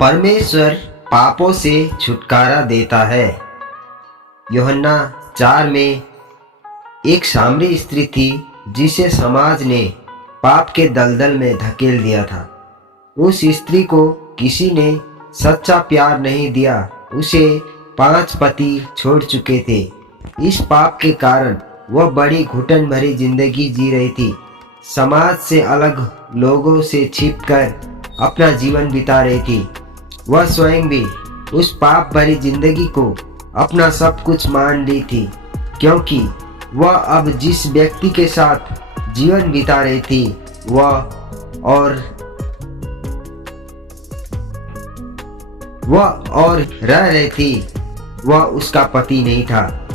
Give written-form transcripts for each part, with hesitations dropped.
परमेश्वर पापों से छुटकारा देता है। यूहन्ना 4 में एक सामरी स्त्री थी जिसे समाज ने पाप के दलदल में धकेल दिया था। उस स्त्री को किसी ने सच्चा प्यार नहीं दिया। उसे 5 पति छोड़ चुके थे। इस पाप के कारण वह बड़ी घुटन भरी जिंदगी जी रही थी। समाज से अलग लोगों से छिपकर अपना जीवन बिता रही थी। वह स्वयं भी उस पाप भरी जिंदगी को अपना सब कुछ मान ली थी, क्योंकि वह अब जिस व्यक्ति के साथ जीवन बिता रही थी वह और रह रही थी वह उसका पति नहीं था।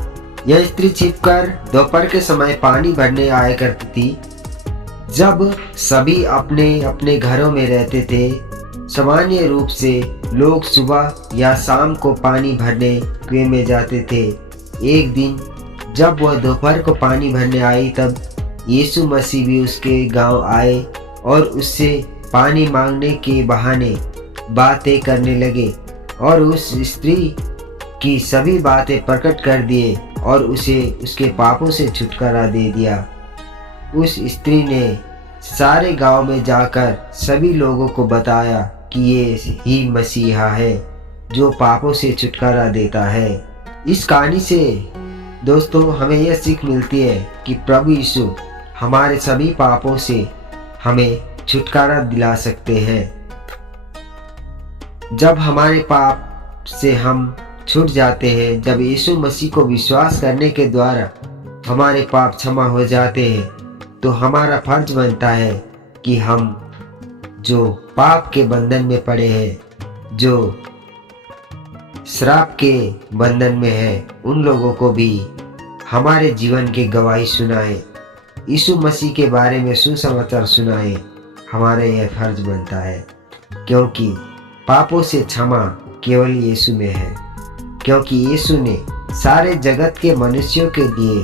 यह स्त्री छिपकर दोपहर के समय पानी भरने आया करती थी। जब सभी अपने अपने घरों में रहते थे, सामान्य रूप से लोग सुबह या शाम को पानी भरने कुएं में जाते थे। एक दिन जब वह दोपहर को पानी भरने आई, तब यीशु मसीह भी उसके गांव आए और उससे पानी मांगने के बहाने बातें करने लगे और उस स्त्री की सभी बातें प्रकट कर दिए और उसे उसके पापों से छुटकारा दे दिया। उस स्त्री ने सारे गांव में जाकर सभी लोगों को बताया कि ये ही मसीहा है जो पापों से छुटकारा देता है। इस कहानी से दोस्तों हमें यह सीख मिलती है कि प्रभु यीशु हमारे सभी पापों से हमें छुटकारा दिला सकते हैं। जब हमारे पाप से हम छूट जाते हैं, जब यीशु मसीह को विश्वास करने के द्वारा हमारे पाप क्षमा हो जाते हैं, तो हमारा फर्ज बनता है कि हम जो पाप के बंधन में पड़े हैं, जो श्राप के बंधन में है, उन लोगों को भी हमारे जीवन की गवाही सुनाएं, यीशु मसीह के बारे में सुसमाचार सुनाएं। हमारा यह फर्ज बनता है, क्योंकि पापों से क्षमा केवल यीशु में है। क्योंकि यीशु ने सारे जगत के मनुष्यों के लिए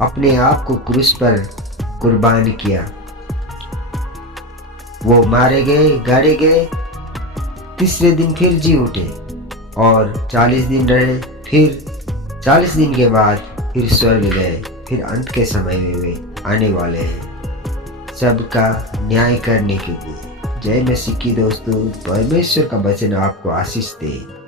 अपने आप को क्रूस पर कुर्बान किया। वो मारे गए, गाड़े गए, तीसरे दिन फिर जी उठे और 40 दिन रहे, फिर 40 दिन के बाद फिर स्वर्ग गए, फिर अंत के समय में वे आने वाले हैं सबका न्याय करने के लिए। जय मसीह की दोस्तों, परमेश्वर का वचन आपको आशीष दे।